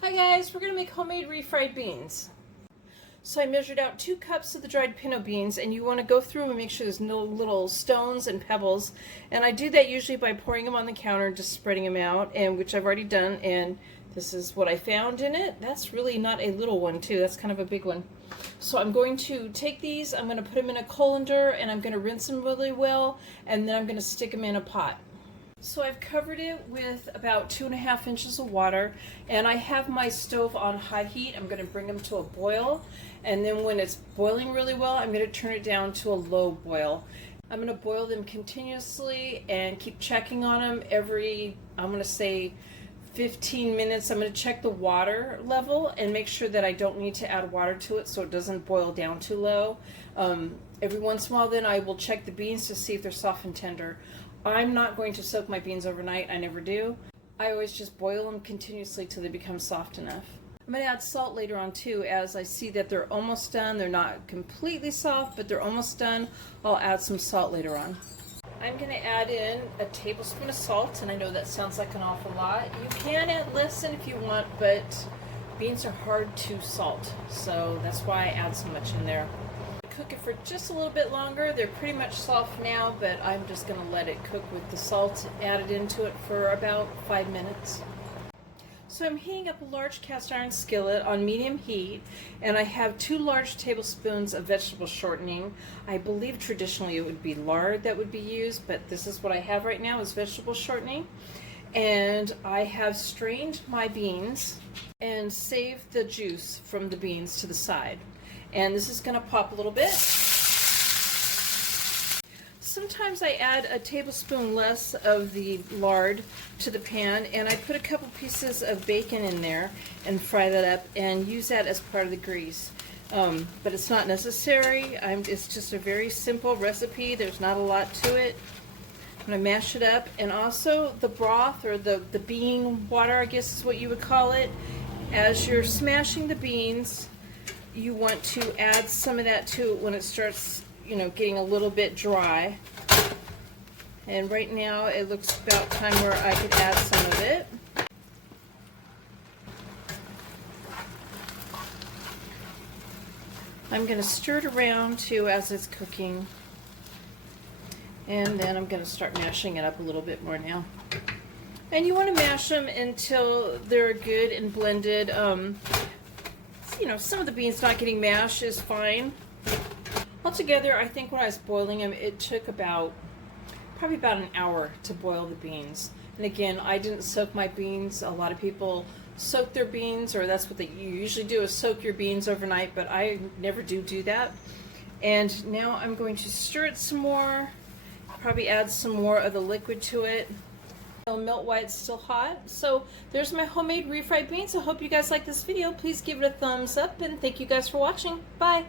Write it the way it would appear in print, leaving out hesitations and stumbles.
Hi guys, we're going to make homemade refried beans. So I measured out 2 cups of the dried pinto beans, and you want to go through and make sure there's no little stones and pebbles. And I do that usually by pouring them on the counter and just spreading them out, and which I've already done, and this is what I found in it. That's really not a little one too, that's kind of a big one. So I'm going to take these, I'm going to put them in a colander, and I'm going to rinse them really well, and then I'm going to stick them in a pot. So I've covered it with about 2.5 inches of water, and I have my stove on high heat. I'm going to bring them to a boil, and then when it's boiling really well, I'm going to turn it down to a low boil. I'm going to boil them continuously and keep checking on them every, I'm going to say 15 minutes. I'm going to check the water level and make sure that I don't need to add water to it so it doesn't boil down too low. Every once in a while then I will check the beans to see if they're soft and tender. I'm not going to soak my beans overnight, I never do. I always just boil them continuously till they become soft enough. I'm going to add salt later on too, as I see that they're almost done. They're not completely soft, but they're almost done. I'll add some salt later on. I'm going to add in a tablespoon of salt, and I know that sounds like an awful lot. You can add less if you want, but beans are hard to salt, so that's why I add so much in there. Cook it for just a little bit longer. They're pretty much soft now, but I'm just going to let it cook with the salt added into it for about 5 minutes. So I'm heating up a large cast iron skillet on medium heat, and I have 2 large tablespoons of vegetable shortening. I believe traditionally it would be lard that would be used, but this is what I have right now is vegetable shortening. And I have strained my beans and saved the juice from the beans to the side. And this is going to pop a little bit. Sometimes I add a tablespoon less of the lard to the pan, and I put a couple pieces of bacon in there and fry that up and use that as part of the grease. But it's not necessary. It's just a very simple recipe. There's not a lot to it. I'm going to mash it up, and also the broth, or the bean water, I guess is what you would call it. As you're smashing the beans, you want to add some of that to it when it starts, getting a little bit dry. And right now it looks about time where I could add some of it. I'm going to stir it around too as it's cooking. And then I'm going to start mashing it up a little bit more now. And you want to mash them until they're good and blended. Some of the beans not getting mashed is fine. Altogether, I think when I was boiling them, it took probably about an hour to boil the beans. And again, I didn't soak my beans. A lot of people soak their beans, or that's what you usually do, is soak your beans overnight, but I never do that. And now I'm going to stir it some more, probably add some more of the liquid to it. It'll melt while it's still hot. So there's my homemade refried beans. I hope you guys like this video. Please give it a thumbs up, and thank you guys for watching. Bye.